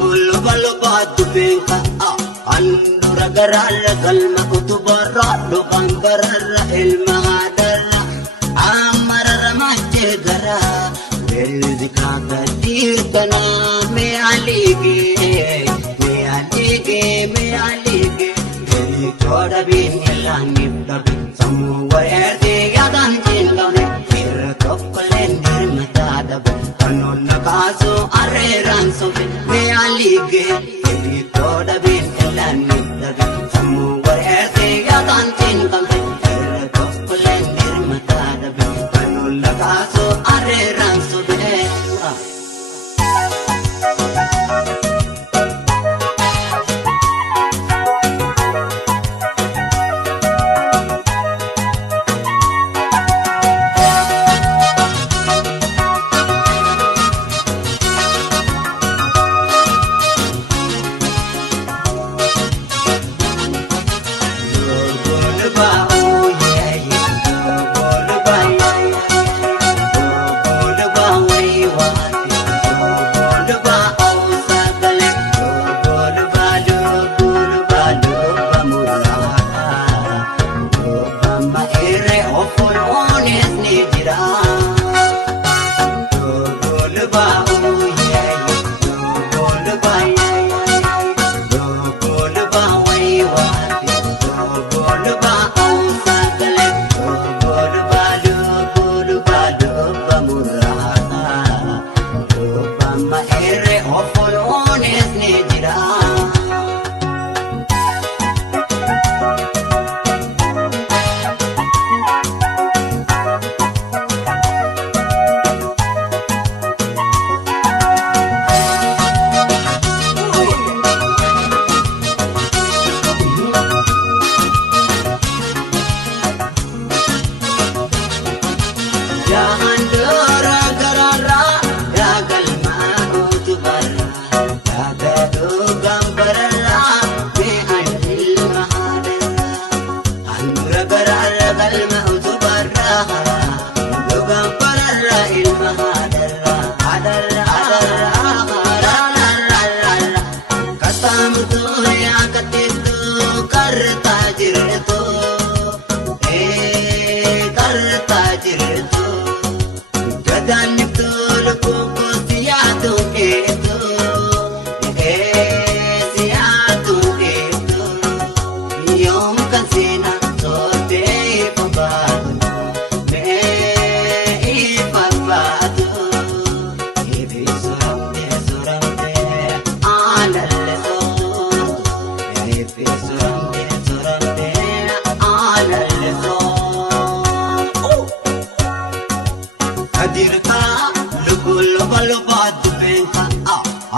luba luba tubinka andura garala galma utubara luban barara ilma hadara amarara mache gara belzika kadirtana me alige eli thoda bin elani dabi samu wayerde yadan jingane fir tokklen nirmata dab kanon nakaso are ranso me alige eli thoda bin elani dabi samu wayerde yadan jingane fir tokklen nirmata dab kanon nakaso are ranso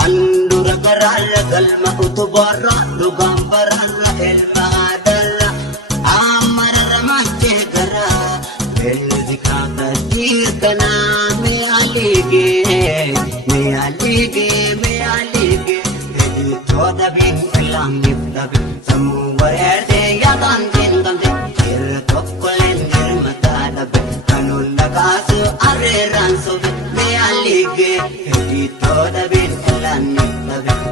andura garala galma utubara lugam barara ilma hadara amarara mache gara belzika kadirtana me alige eli thoda bin elangi dabi samu wayerde yadan jingam fir tokklen nirmata dab kanun nakasu are ranso me alige eli thoda bin elangi dabi